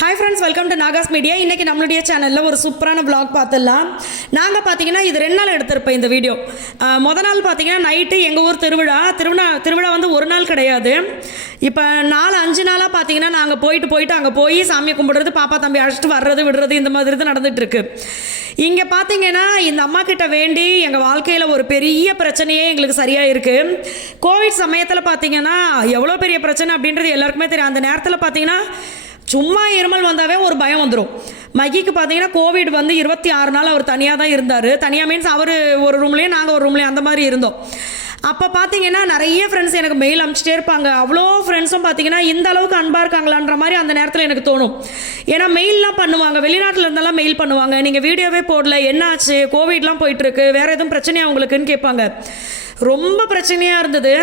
Hi friends welcome to Nagas media இன்றைக்கி நம்மளுடைய சேனலில் ஒரு சூப்பரான ப்ளாக் பார்த்துடலாம். நாங்கள் பார்த்தீங்கன்னா இது ரெண்டு நாள் எடுத்திருப்போம் இந்த வீடியோ மொதல் முத நாள் பார்த்தீங்கன்னா நைட்டு எங்கள் ஊர் திருவிழா. திருவிழா திருவிழா வந்து ஒரு நாள் கிடையாது. இப்போ நாலு அஞ்சு நாளாக பார்த்தீங்கன்னா நாங்கள் போயிட்டு போயிட்டு அங்கே போய் சாமியை கும்பிடுறது பாப்பா தம்பி அழைச்சிட்டு வர்றது விடுறது இந்த மாதிரி தான் நடந்துகிட்ருக்கு இங்கே பார்த்தீங்கன்னா இந்த அம்மா கிட்ட வேண்டி எங்கள் வாழ்க்கையில் ஒரு பெரிய பிரச்சனையே எங்களுக்கு சரியாக இருக்குது கோவிட் சமயத்தில் பார்த்தீங்கன்னா எவ்வளோ பெரிய பிரச்சனை அப்படின்றது எல்லாருக்குமே தெரியும். அந்த நேரத்தில் பார்த்தீங்கன்னா சும்மா இருமல் வந்தாவே ஒரு பயம் வந்துடும் மகிக்கு பார்த்தீங்கன்னா கோவிட் வந்து இருபத்தி ஆறு நாள் அவர் தனியாக தான் இருந்தார். தனியாக மீன்ஸ் அவர் ஒரு ரூம்லேயும் நாங்கள் ஒரு ரூம்லேயும் அந்த மாதிரி இருந்தோம். அப்போ பார்த்தீங்கன்னா நிறைய ஃப்ரெண்ட்ஸ் எனக்கு மெயில் அனுப்பிச்சிட்டே இருப்பாங்க. அவ்வளோ ஃப்ரெண்ட்ஸும் பார்த்தீங்கன்னா இந்த அளவுக்கு அன்பாக இருக்காங்களான்ற மாதிரி அந்த நேரத்தில் எனக்கு தோணும். ஏன்னா மெயிலெலாம் பண்ணுவாங்க. வெளிநாட்டில் இருந்தெல்லாம் மெயில் பண்ணுவாங்க. நீங்கள் வீடியோவே போடல. என்னாச்சு கோவிட்லாம் போயிட்டுருக்கு வேறு எதுவும் பிரச்சனையா உங்களுக்குன்னு கேட்பாங்க. ரொம்ப பிரச்சனையாக இருந்தது.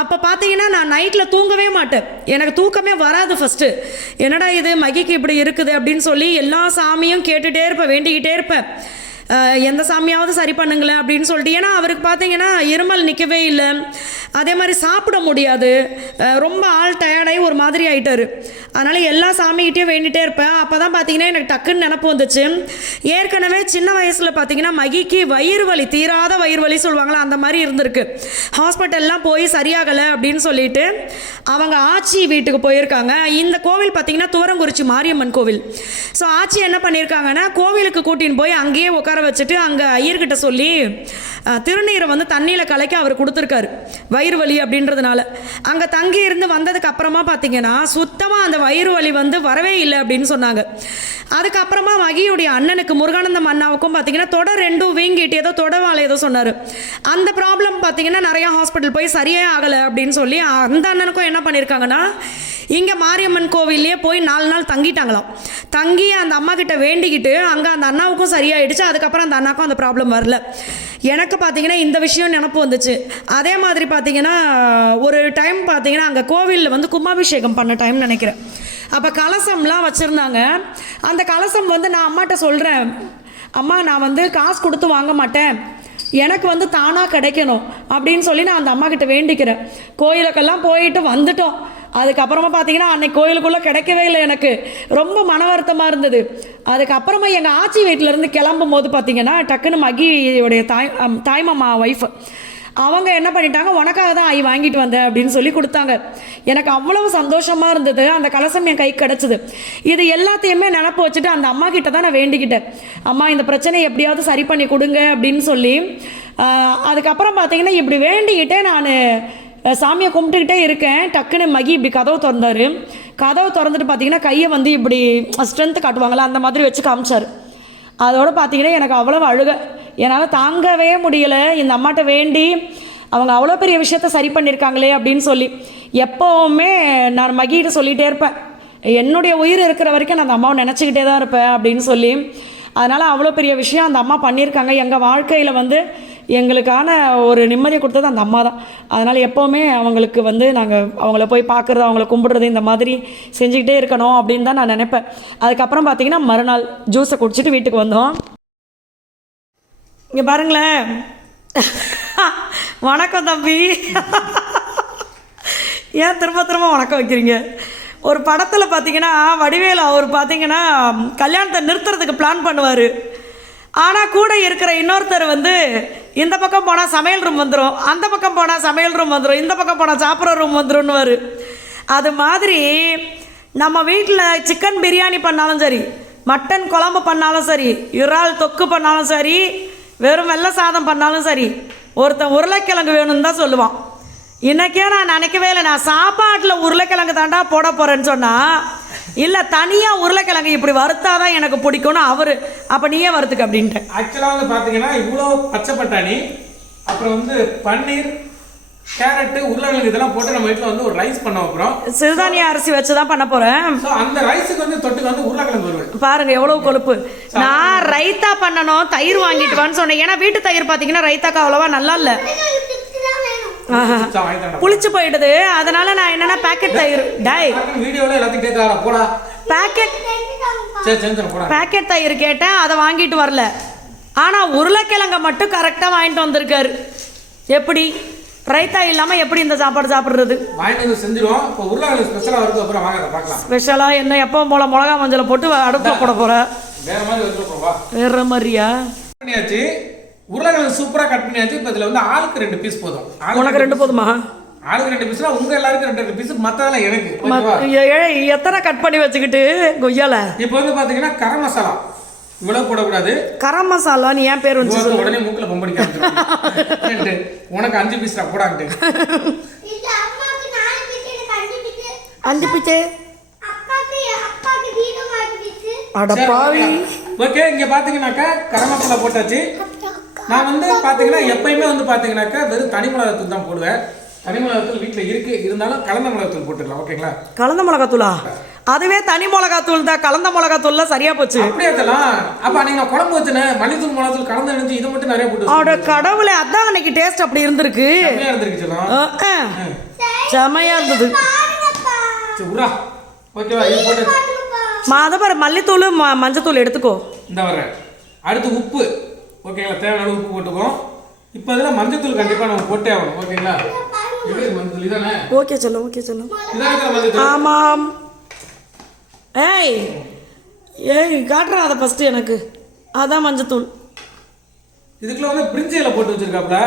அப்போ பார்த்தீங்கன்னா நான் நைட்டில் தூங்கவே மாட்டேன். எனக்கு தூக்கமே வராது ஃபஸ்ட்டு என்னடா இது மகிக்கு இப்படி இருக்குது அப்படின்னு சொல்லி எல்லா சாமியும் கேட்டுகிட்டே இருப்பேன் வேண்டிக்கிட்டே இருப்பேன் எந்த சாமியாவது சரி பண்ணுங்களேன் அப்படின்னு சொல்லிட்டு. ஏன்னா அவருக்கு பார்த்தீங்கன்னா இருமல் நிற்கவே இல்லை. அதே மாதிரி சாப்பிட முடியாது. ரொம்ப ஆள் டயர்டாகி ஒரு மாதிரி ஆகிட்டாரு அதனால் எல்லா சாமிகிட்டேயும் வேண்டிகிட்டே இருப்பேன். அப்போ தான் பார்த்தீங்கன்னா எனக்கு டக்குன்னு நினப்பு வந்துச்சு. ஏற்கனவே சின்ன வயசில் பார்த்தீங்கன்னா மகிக்கு வயிறு வலி தீராத வயிறு வலி சொல்லுவாங்களா அந்த மாதிரி இருந்திருக்கு. ஹாஸ்பிட்டல்லாம் போய் சரியாகலை அப்படின்னு சொல்லிட்டு அவங்க ஆச்சி வீட்டுக்கு போயிருக்காங்க. இந்த கோவில் பார்த்தீங்கன்னா தூரங்குறிச்சி மாரியம்மன் கோவில். ஸோ ஆச்சி என்ன பண்ணியிருக்காங்கன்னா கோவிலுக்கு கூட்டின்னு போய் அங்கேயே உட்கார வச்சுட்டு அங்கே ஐயர்கிட்ட சொல்லி திருநீரை வந்து தண்ணியில் கலைக்க அவர் கொடுத்துருக்காரு. வயிறு வலி அப்படின்றதுனால. அங்கே தங்கி இருந்து வந்ததுக்கு அப்புறமா பார்த்தீங்கன்னா சுத்தமாக அந்த வயிறு வலி வந்து வரவே இல்லை அப்படின்னு சொன்னாங்க. அதுக்கப்புறமா மகியுடைய அண்ணனுக்கு முருகானந்தம் அண்ணாவுக்கும் பார்த்தீங்கன்னா தொட ரெண்டும் வீங்கிட்டு ஏதோ தொடவாலை ஏதோ சொன்னார். அந்த ப்ராப்ளம் பார்த்தீங்கன்னா நிறையா ஹாஸ்பிட்டல் போய் சரியே ஆகலை அப்படின்னு சொல்லி அந்த அண்ணனுக்கும் என்ன பண்ணியிருக்காங்கன்னா இங்கே மாரியம்மன் கோவில்லையே போய் நாலு நாள் தங்கிட்டாங்களாம். தங்கி அந்த அம்மா கிட்ட வேண்டிக்கிட்டு அங்கே அந்த அண்ணாவுக்கும் சரியாயிடுச்சு அதுக்கப்புறம் அந்த அண்ணாக்கும் அந்த ப்ராப்ளம் வரல. எனக்கு பார்த்தீங்கன்னா இந்த விஷயம் நினப்பு வந்துச்சு. அதே மாதிரி பார்த்தீங்கன்னா ஒரு டைம் பார்த்தீங்கன்னா அங்கே கோவிலில் வந்து கும்பாபிஷேகம் பண்ண டைம் நினைக்கிறேன். அப்போ கலசம்லாம் வச்சுருந்தாங்க. அந்த கலசம் வந்து நான் அம்மாட்ட சொல்கிறேன் அம்மா நான் வந்து காசு கொடுத்து வாங்க மாட்டேன். எனக்கு வந்து தானாக கிடைக்கணும். அப்படின்னு சொல்லி நான் அந்த அம்மா கிட்ட வேண்டிக்கிறேன். கோயிலுக்கெல்லாம் போயிட்டு வந்துட்டோம். அதுக்கப்புறமா பார்த்தீங்கன்னா அன்னைக்கு கோயிலுக்குள்ளே கிடைக்கவே இல்லை எனக்கு. ரொம்ப மன வருத்தமாக இருந்தது. அதுக்கப்புறமா எங்கள் ஆச்சி வீட்டிலேருந்து கிளம்பும் போது பார்த்தீங்கன்னா டக்குன்னு மகியோடைய தாய் தாய்மாமா ஒய்ஃப் அவங்க என்ன பண்ணிட்டாங்க உனக்காக தான் ஐ வாங்கிட்டு வந்தேன் அப்படின்னு சொல்லி கொடுத்தாங்க. எனக்கு அவ்வளவு சந்தோஷமாக இருந்தது. அந்த கலசம் என் கைக்கு கிடச்சிது. இது எல்லாத்தையுமே நினப்பு வச்சுட்டு அந்த அம்மா கிட்ட தான் நான் வேண்டிக்கிட்டேன். அம்மா இந்த பிரச்சனையை எப்படியாவது சரி பண்ணி கொடுங்க அப்படின்னு சொல்லி அதுக்கப்புறம் பார்த்தீங்கன்னா இப்படி வேண்டிக்கிட்டே நான் சாமியை கும்பிட்டுக்கிட்டே இருக்கேன். டக்குன்னு மகி இப்படி கதவை திறந்தாரு. கதவை திறந்துட்டு பார்த்தீங்கன்னா கையை வந்து இப்படி ஸ்ட்ரென்த்து காட்டுவாங்களா அந்த மாதிரி வச்சு காமிச்சார். அதோட பார்த்தீங்கன்னா எனக்கு அவ்வளோ அழுக என்னால் தாங்கவே முடியலை. இந்த அம்மாட்ட வேண்டி அவங்க அவ்வளோ பெரிய விஷயத்த சரி பண்ணியிருக்காங்களே அப்படின்னு சொல்லி எப்போவுமே நான் மகிட்ட சொல்லிகிட்டே இருப்பேன். என்னுடைய உயிர் இருக்கிற வரைக்கும் நான் அந்த அம்மாவை நினச்சிக்கிட்டே தான் இருப்பேன் அப்படின்னு சொல்லி. அதனால் அவ்வளோ பெரிய விஷயம் அந்த அம்மா பண்ணியிருக்காங்க. எங்கள் வாழ்க்கையில் வந்து எங்களுக்கான ஒரு நிம்மதியை கொடுத்தது அந்த அம்மா தான். அதனால் எப்போவுமே அவங்களுக்கு வந்து நாங்கள் அவங்கள போய் பார்க்குறது அவங்கள கும்பிடுறது இந்த மாதிரி செஞ்சுக்கிட்டே இருக்கணும் அப்படின்னு தான் நான் நினைப்பேன். அதுக்கப்புறம் பார்த்தீங்கன்னா மறுநாள் ஜூஸை குடிச்சிட்டு வீட்டுக்கு வந்தோம். இங்கே பாருங்களேன். வணக்கம் தம்பி. ஏன் திரும்ப திரும்ப வணக்கம் வைக்கிறீங்க? ஒரு படத்தில் பார்த்தீங்கன்னா வடிவேலு அவர் பார்த்தீங்கன்னா கல்யாணத்தை நிறுத்துறதுக்கு பிளான் பண்ணுவார். ஆனால் கூட இருக்கிற இன்னொருத்தர் வந்து இந்த பக்கம் போனால் சமையல் ரூம் வந்துடும் அந்த பக்கம் போனால் சமையல் ரூம் வந்துடும் இந்த பக்கம் போனால் சாப்பிட்ற ரூம் வந்துடும்னுவார் அது மாதிரி நம்ம வீட்டில் சிக்கன் பிரியாணி பண்ணாலும் சரி மட்டன் குழம்பு பண்ணாலும் சரி இறால் தொக்கு பண்ணாலும் சரி வெறும் வெள்ளை சாதம் பண்ணாலும் சரி ஒருத்தன் உருளைக்கிழங்கு வேணும்னு தான் சொல்லுவான். இன்னைக்கே நான் நினைக்கவே இல்லை நான் சாப்பாட்டில் உருளைக்கிழங்கு தாண்டா போட போகிறேன்னு சொன்னால் இல்லை தனியாக உருளைக்கிழங்கு இப்படி வறுத்தாதான் எனக்கு பிடிக்கும்னு அவர் அப்போ நீயே வறுத்துக்க அப்படின்ட்டு ஆக்சுவலாக வந்து பார்த்தீங்கன்னா இவ்வளோ பச்சை பட்டாணி அப்புறம் வந்து பன்னீர் கேரட்டு உருளைக்கிழங்கு இதெல்லாம் போட்டு நம்ம வீட்டில் வந்து ஒரு ரைஸ் பண்ண வைக்கிறோம். சிறுதானிய அரிசி வச்சு தான் பண்ண போகிறேன் ஸோ அந்த ரைஸுக்கு வந்து தொட்டுக்கு வந்து உருளைக்கிழங்கு வருவல் பாருங்க எவ்வளவு கொழுப்பு. நான் ரைத்தா பண்ணணும் தயிர் வாங்கிட்டு வான்னு சொன்னேன். ஏன்னா வீட்டு தயிர் பார்த்தீங்கன்னா ரைத்தாக்கா அவ்வளோவா நல்லா இல்லை. புளிச்சு போயிடுது. அதனால நான் என்னன்னா பேக்கெட் தயிர். டை வீடியோவில் எல்லாத்தையும் போடா. பேக்கெட் பேக்கெட் தயிர் கேட்டேன். அதை வாங்கிட்டு வரல. ஆனால் உருளைக்கிழங்க மட்டும் கரெக்டாக வாங்கிட்டு வந்திருக்காரு. எப்படி? ரைத்தா இல்லாமல் எப்படி இந்த சாப்பாடு சாப்பிட்றது? ஸ்பெஷலாக என்ன எப்போ போல மிளகா மஞ்சளை போட்டு அடுப்பில் போட போகிற வேற மாதிரியா? உருளைக்கிழங்கு சூப்பராக கட் பண்ணியாச்சு. இப்போ இதில் வந்து ஆளுக்கு ரெண்டு பீஸ் போதும். உனக்கு ரெண்டு போதுமா? ஆளுக்கு ரெண்டு பீஸ்னா உங்க எல்லாருக்கும் ரெண்டு ரெண்டு பீஸ் மற்றதெல்லாம் எனக்கு. எத்தனை கட் பண்ணி வச்சுக்கிட்டு கொய்யால? இப்போ வந்து பார்த்தீங்கன்னா கரம் மசாலா. இவ்வளவு போடக்கூடாது. கரம் மசாலா நீ ஏன் பேர் உனக்கு உடனே மூக்கில் பொம்படிக்க. உனக்கு அஞ்சு பீஸ் போடாங்கிட்டு இது அம்மாக்கு நாலு பிச்சு எனக்கு அஞ்சு பிச்சு அடப்பாவி ஓகே இங்க பாத்தீங்கன்னாக்கா கரம் மசாலா போட்டாச்சு. நான் வந்து பாத்தீங்கன்னா எப்பயுமே வந்து பாத்தீங்கன்னாக்கா வெறும் தனி மிளகாத்தூள் தான் போடுவேன். தனி மிளகாத்தூள் வீட்டுல இருக்கு. இருந்தாலும் கலந்த மிளகாத்தூள் போட்டுக்கலாம் ஓகேங்களா? கலந்த மிளகாத்தூளா? அதுவே தனி மிளகாத்தூள் தான். கலந்த மிளகாத்தூள்ல சரியா போச்சு. அப்படியே தரலாம் அப்ப நான் குழம்பு வச்சேன் மல்லித்தூள் மிளகாத்தூள் கலந்து நினைச்சு இதை மட்டும் நிறைய போட்டு அட கடவுளே அதான் அன்னைக்கு டேஸ்ட் அப்படி இருந்திருக்கு. இருந்திருக்கு. செமையா இருந்தது. உரா. ஓகேவா இது போட்டு. பாருங்கப்பா மா அதை பாரு மல்லித்தூள் மஞ்சத்தூள் எடுத்துக்கோ. இந்த வர்றேன். அடுத்து உப்பு. ஓகேங்களா தேவையான உப்பு போட்டுக்குவோம் இப்போ இதில் மஞ்சத்தூள் கண்டிப்பாக நம்ம போட்டே ஆகணும். ஓகேங்களா இது மஞ்சத்தூள். இதானே? ஓகே சொல்லும் ஓகே சொல்லும். ஆமாம். ஏய் ஏய் காட்டுறேன் அதை ஃபஸ்ட்டு எனக்கு. அதான் மஞ்சத்தூள். இதுக்குள்ள வந்து பிரிஞ்சி இலை போட்டு வச்சிருக்காப்ல.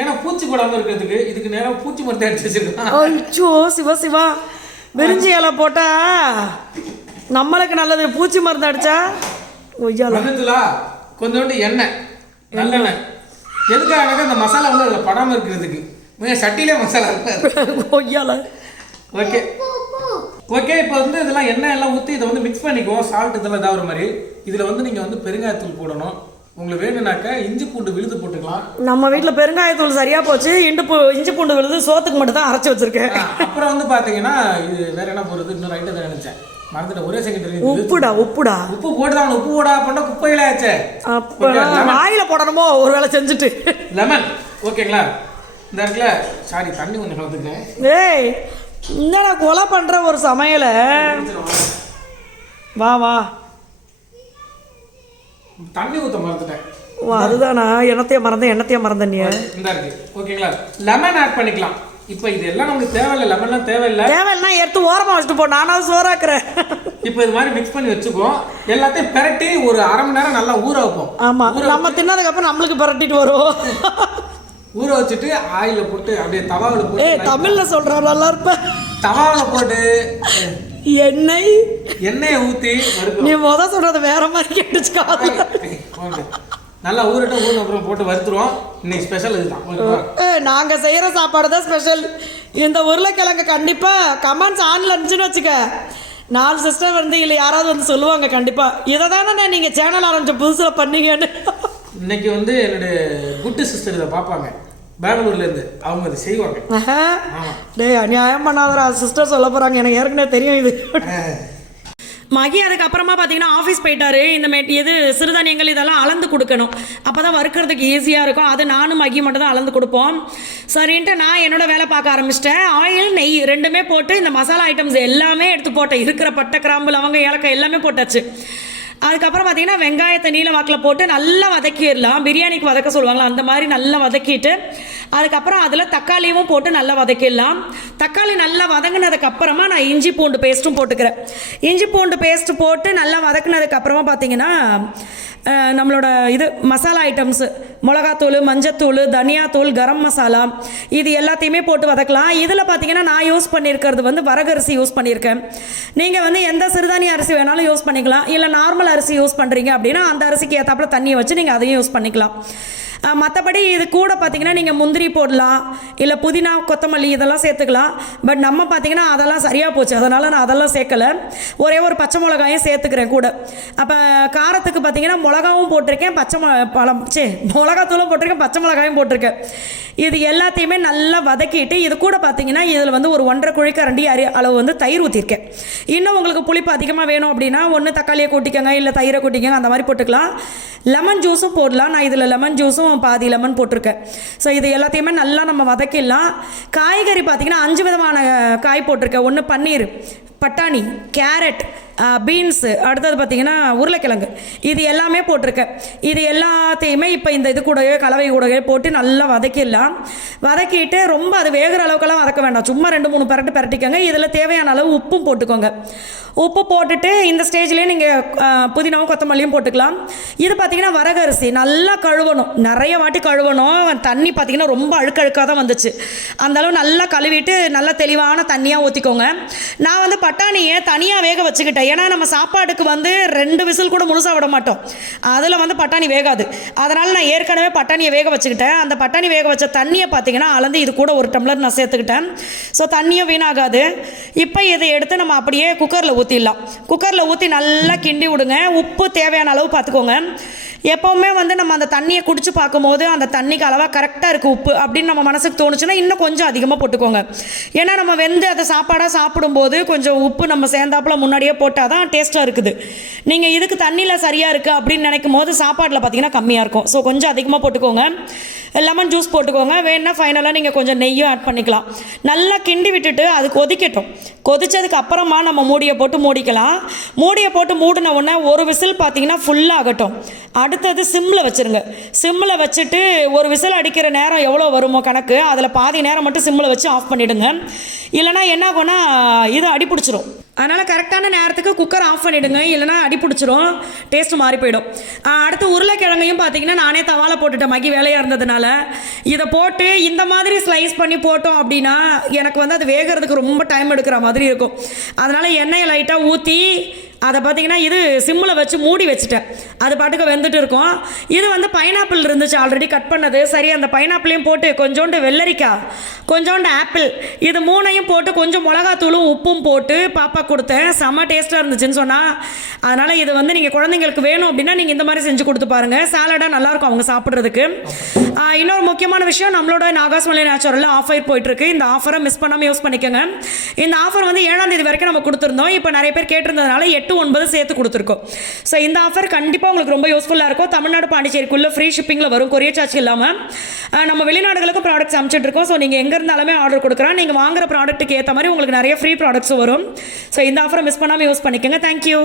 ஏன்னா பூச்சி போடாம இருக்கிறதுக்கு இதுக்கு நேரம் பூச்சி மருந்து அடிச்சு வச்சிருக்கான். ஐயோ சிவா சிவா. விரிஞ்சி இலை போட்டா நம்மளுக்கு நல்லது. பூச்சி மருந்து அடிச்சா ஒய்யால மஞ்சத்தூளா? கொஞ்சோண்டு எண்ணெய் நல்லெண்ணெய். எதுக்காக அந்த மசாலா வந்து அதில் படாம இருக்கிறதுக்கு. மிக சட்டியிலே மசாலா இருக்காது. ஒய்யால ஓகே. ஓகே இப்போ வந்து இதெல்லாம் எண்ணெய் எல்லாம் ஊற்றி இதை வந்து மிக்ஸ் பண்ணிக்குவோம். சால்ட் இதெல்லாம் இதாகிற மாதிரி. இதில் வந்து நீங்கள் வந்து பெருங்காயத்தூள் போடணும். உங்களுக்கு வேணும்னாக்கா இஞ்சி பூண்டு விழுது போட்டுக்கலாம். நம்ம வீட்டில் பெருங்காயத்தூள் சரியா போச்சு. இண்டு பூ இஞ்சி பூண்டு விழுது சோத்துக்கு மட்டும் தான் அரைச்சி வச்சிருக்கேன். அப்புறம் வந்து பார்த்தீங்கன்னா இது வேற என்ன போடுறது? இன்னொரு ஐட்டம் தான் நினைச்சேன். மறந்துட்டேன் ஒரே செகண்ட் உப்புடா உப்புடா. உப்பு போட்டுதான் உப்பு போடா பண்ணா குப்பையில ஆச்சே? அப்ப வாயில போடணுமோ? ஒரு வேளை செஞ்சுட்டு. லெமன் ஓகேங்களா? இந்த இடத்துல சாரி தண்ணி கொஞ்சம் ஏய் என்னடா கொலை பண்ற ஒரு சமையலை? வா வா. தண்ணி ஊற்ற மறந்துட்டேன். அதுதானா? எண்ணத்தைய மறந்தேன் எண்ணத்தைய மறந்தேன் இந்த இருக்கு. ஓகேங்களா? லெமன் ஆட் பண்ணிக்கலாம். இப்போ இது எல்லாம் நமக்கு தேவையில்லை லெமன்லாம் தேவையில்லை. தேவையில்லைன்னா எடுத்து ஓரமா வச்சுட்டு போ நானாவது சோறாக்குறேன். இப்போ இது மாதிரி மிக்ஸ் பண்ணி வச்சுக்குவோம் எல்லாத்தையும் பெரட்டி ஒரு அரை மணி நேரம் நல்லா ஊற வைப்போம். ஆமா நம்ம தின்னதுக்கு அப்புறம் நம்மளுக்கு பரட்டிட்டு வரும் ஊற வச்சுட்டு ஆயில போட்டு அப்படியே தவாவில் போட்டு தமிழ்ல சொல்றா நல்லா இருப்ப. தவாவில் போட்டு எண்ணெய். எண்ணெயை ஊற்றி நீ முத சொல்றது வேற மாதிரி கேட்டுச்சுக்காது ஓகே. நல்லா ஊறட்டும் ஊறின அப்புறம் போட்டு வறுத்துருவோம். இன்னைக்கு ஸ்பெஷல் இதுதான். நாங்கள் செய்கிற சாப்பாடு தான் ஸ்பெஷல் இந்த உருளைக்கிழங்கு கண்டிப்பாக கமெண்ட்ஸ் ஆன்ல இருந்துச்சுன்னு வச்சுக்க. நாலு சிஸ்டர் வந்து இல்லை யாராவது வந்து சொல்லுவாங்க கண்டிப்பாக இதை தானே நீங்கள் சேனல் ஆரம்பிச்ச புதுசில் பண்ணீங்கன்னு. இன்னைக்கு வந்து என்னுடைய குட்டு சிஸ்டர் இதை பார்ப்பாங்க. பெங்களூர்ல இருந்து. அவங்க அதை செய்வாங்க. டேய் அநியாயம் பண்ணாதடா. சிஸ்டர் சொல்ல போகிறாங்க எனக்கு ஏற்கனவே தெரியும் இது. மகி அதுக்கப்புறமா பார்த்தீங்கன்னா ஆஃபீஸ் போயிட்டாரு. இந்த மே இது சிறுதானியங்கள் இதெல்லாம் அளந்து கொடுக்கணும். அப்போ தான் வறுக்கிறதுக்கு ஈஸியாக இருக்கும். அது நானும் மகி மட்டும் தான் அளந்து கொடுப்போம். சரின்ட்டு நான் என்னோட வேலை பார்க்க ஆரம்பிச்சிட்டேன். ஆயில் நெய் ரெண்டுமே போட்டு இந்த மசாலா ஐட்டம்ஸ் எல்லாமே எடுத்து போட்டேன். இருக்கிற பட்டை கிராம்பு லவங்க ஏலக்காய் எல்லாமே போட்டாச்சு. அதுக்கப்புறம் பார்த்தீங்கன்னா வெங்காயத்தை நீல வாக்கில் போட்டு நல்லா வதக்கிடலாம். பிரியாணிக்கு வதக்க சொல்லுவாங்களா? அந்த மாதிரி நல்லா வதக்கிட்டு அதுக்கப்புறம் அதில் தக்காளியும் போட்டு நல்லா வதக்கிடலாம். தக்காளி நல்லா வதங்கினதுக்கு அப்புறமா நான் இஞ்சி பூண்டு பேஸ்ட்டும் போட்டுக்கிறேன். இஞ்சி பூண்டு பேஸ்ட் போட்டு நல்லா வதக்குனதுக்கு அப்புறமா பார்த்தீங்கன்னா நம்மளோட இது மசாலா ஐட்டம்ஸு மிளகாத்தூள் மஞ்சத்தூள் தனியாத்தூள் கரம் மசாலா இது எல்லாத்தையுமே போட்டு வதக்கலாம். இதில் பார்த்தீங்கன்னா நான் யூஸ் பண்ணியிருக்கிறது வந்து வரகரிசி யூஸ் பண்ணியிருக்கேன். நீங்கள் வந்து எந்த சிறுதானிய அரிசி வேணாலும் யூஸ் பண்ணிக்கலாம். இல்லை நார்மல் அரிசி யூஸ் பண்ணுறீங்க அப்படின்னா அந்த அரிசிக்கு ஏற்றாப்புல தண்ணியை வச்சு நீங்கள் அதையும் யூஸ் பண்ணிக்கலாம். மற்றபடி இது கூட பார்த்தீங்கன்னா நீங்கள் முந்திரி போடலாம் இல்லை புதினா கொத்தமல்லி இதெல்லாம் சேர்த்துக்கலாம். பட் நம்ம பார்த்தீங்கன்னா அதெல்லாம் சரியாக போச்சு. அதனால் நான் அதெல்லாம் சேர்க்கலை. ஒரே ஒரு பச்சை மிளகாயும் சேர்த்துக்கிறேன் கூட. அப்போ காரத்துக்கு பார்த்தீங்கன்னா மிளகாவும் போட்டிருக்கேன் பச்சை மொ பழம் சே மிளகாத்தூளும் போட்டிருக்கேன் பச்சை மிளகாயும் போட்டிருக்கேன். இது எல்லாத்தையுமே நல்லா வதக்கிட்டு இது கூட பார்த்தீங்கன்னா இதில் வந்து ஒரு ஒன்றரை குழிக்கரண்டி அரி அளவு வந்து தயிர் ஊற்றிருக்கேன் இன்னும் உங்களுக்கு புளிப்பு அதிகமாக வேணும் அப்படின்னா ஒன்று தக்காளியை கூட்டிக்கோங்க இல்லை தயிரை கூட்டிக்கோங்க அந்த மாதிரி போட்டுக்கலாம். லெமன் ஜூஸும் போடலாம். நான் இதில் லெமன் ஜூஸும் பாதி லெமன் போட்டிருக்கேன். ஸோ இது எல்லாத்தையுமே நல்லா நம்ம வதக்கிடலாம். காய்கறி பார்த்தீங்கன்னா அஞ்சு விதமான காய் போட்டிருக்கேன். ஒன்று பன்னீர். பட்டாணி கேரட் பீன்ஸு அடுத்தது பார்த்தீங்கன்னா உருளைக்கிழங்கு. இது எல்லாமே போட்டிருக்கேன். இது எல்லாத்தையுமே இப்போ இந்த இது கூடவே கலவை கூடவே போட்டு நல்லா வதக்கிடலாம். வதக்கிட்டு ரொம்ப அது வேகிற அளவுக்கெல்லாம் வதக்க வேண்டாம். சும்மா ரெண்டு மூணு பரட்டு பரட்டிக்கோங்க. இதில் தேவையான அளவு உப்பும் போட்டுக்கோங்க. உப்பு போட்டுட்டு இந்த ஸ்டேஜ்லேயே நீங்கள் புதினாவும் கொத்தமல்லியும் போட்டுக்கலாம். இது பார்த்தீங்கன்னா வரகரிசி நல்லா கழுவணும். நிறைய வாட்டி கழுவணும். தண்ணி பார்த்தீங்கன்னா ரொம்ப அழுக்கழுக்காக தான் வந்துச்சு. அந்த அளவு நல்லா கழுவிட்டு நல்லா தெளிவான தண்ணியாக ஊற்றிக்கோங்க நான் வந்து பட்டாணியை தனியாக வேக வச்சுக்கிட்டேன் ஏன்னா நம்ம சாப்பாடுக்கு வந்து ரெண்டு விசில் கூட முழுசாக விட மாட்டோம். அதில் வந்து பட்டாணி வேகாது. அதனால் நான் ஏற்கனவே பட்டாணியை வேக வச்சுக்கிட்டேன். அந்த பட்டாணி வேக வச்ச தண்ணியை பார்த்தீங்கன்னா அளந்து இது கூட ஒரு டம்ளர் நான் சேர்த்துக்கிட்டேன். ஸோ தண்ணியும் வீணாகாது. இப்போ இதை எடுத்து நம்ம அப்படியே குக்கரில் ஊற்றிடலாம் குக்கரில் ஊற்றி நல்லா கிண்டி விடுங்க. உப்பு தேவையான அளவு பார்த்துக்கோங்க எப்போவுமே வந்து நம்ம அந்த தண்ணியை குடிச்சு பார்க்கும்போது அந்த தண்ணிக்கு அளவாக கரெக்டாக இருக்குது உப்பு அப்படின்னு நம்ம மனசுக்கு தோணுச்சுன்னா இன்னும் கொஞ்சம் அதிகமாக போட்டுக்கோங்க. ஏன்னா நம்ம வெந்து அதை சாப்பாடாக சாப்பிடும்போது கொஞ்சம் உப்பு நம்ம சேர்ந்தாப்புல முன்னாடியே போட்டால் தான் டேஸ்ட்டாக இருக்குது. நீங்கள் இதுக்கு தண்ணியில் சரியாக இருக்குது அப்படின்னு நினைக்கும் போது சாப்பாட்டில் பார்த்தீங்கன்னா கம்மியாக இருக்கும். ஸோ கொஞ்சம் அதிகமாக போட்டுக்கோங்க. லெமன் ஜூஸ் போட்டுக்கோங்க. வேணுன்னா ஃபைனலாக நீங்கள் கொஞ்சம் நெய்யும் ஆட் பண்ணிக்கலாம். நல்லா கிண்டி விட்டுட்டு அது கொதிக்கட்டும். கொதித்ததுக்கு அப்புறமா நம்ம மூடியை போட்டு மூடிக்கலாம். மூடியை போட்டு மூடின உடனே ஒரு விசில் பார்த்தீங்கன்னா ஃபுல்லாகட்டும் அடுத்தது சிம்மில் வச்சுருங்க. சிம்மில் வச்சுட்டு ஒரு விசில் அடிக்கிற நேரம் எவ்வளோ வருமோ கணக்கு. அதில் பாதி நேரம் மட்டும் சிம்மில் வச்சு ஆஃப் பண்ணிவிடுங்க இல்லைனா என்ன ஆகும்னா இது அடிப்பிடிச்சிரும் அதனால் கரெக்டான நேரத்துக்கு குக்கர் ஆஃப் பண்ணிவிடுங்க இல்லைனா அடி பிடிச்சிரும். டேஸ்ட்டு மாறி போயிடும். அடுத்து உருளைக்கிழங்கையும் பார்த்தீங்கன்னா நானே தவால போட்டுட்டேன். மகி வேலையாக இருந்ததுனால. இதை போட்டு இந்த மாதிரி ஸ்லைஸ் பண்ணி போட்டோம் அப்படின்னா எனக்கு வந்து அது வேகிறதுக்கு ரொம்ப டைம் எடுக்கிற மாதிரி இருக்கும். அதனால் எண்ணெயை லைட்டாக ஊற்றி அதை பார்த்தீங்கன்னா இது சிம்மில் வச்சு மூடி வச்சுட்டேன். அது பாட்டுக்கு வெந்துட்டு இருக்கும். இது வந்து பைனாப்பிள் இருந்துச்சு ஆல்ரெடி கட் பண்ணது. சரி அந்த பைனாப்பிளையும் போட்டு கொஞ்சோண்டு வெள்ளரிக்காய் கொஞ்சோண்டு ஆப்பிள் இது மூணையும் போட்டு கொஞ்சம் மிளகாத்தூளும் உப்பும் போட்டு பாப்பா கொடுத்தேன். செம்ம டேஸ்ட்டாக இருந்துச்சுன்னு சொன்னால் அதனால் இது வந்து நீங்கள் குழந்தைங்களுக்கு வேணும் அப்படின்னா நீங்கள் இந்த மாதிரி செஞ்சு கொடுத்து பாருங்கள் சாலடாக நல்லாயிருக்கும் அவங்க சாப்பிட்றதுக்கு. இன்னொரு முக்கியமான விஷயம் நம்மளோட நாகாஸ்மலை நேச்சுரலில் ஆஃபர் போயிட்டுருக்கு இந்த ஆஃபரை மிஸ் பண்ணாமல் யூஸ் பண்ணிக்கோங்க. இந்த ஆஃபர் வந்து ஏழாம் தேதி வரைக்கும் நம்ம கொடுத்துருந்தோம். இப்போ நிறைய பேர் கேட்டிருந்ததுனால எட்டு ஒன்பது சேர்த்து கொடுத்துருக்கோம். ஸோ இந்த ஆஃபர் கண்டிப்பாக உங்களுக்கு ரொம்ப யூஸ்ஃபுல்லாக இருக்கும். தமிழ்நாடு பாண்டிச்சேரிக்குள்ளே ஃப்ரீ ஷிப்பிங்கில் வரும். கொரியர் சார்ஜ் இல்லாமல் நம்ம வெளிநாடுகளுக்கும் ப்ராடக்ட்ஸ் அனுப்பிச்சிட்டு இருக்கோம் ஸோ நீங்கள் எங்கே இருந்தாலுமே ஆர்டர் கொடுக்குறோம் நீங்கள் வாங்குற ப்ராடக்ட்டுக்கு ஏற்ற மாதிரி உங்களுக்கு நிறைய ஃப்ரீ ப்ராடக்ட்ஸும் வரும். ஸோ இந்த ஆஃபரை மிஸ் பண்ணாமல் யூஸ் பண்ணிக்கோங்க. தேங்க்யூ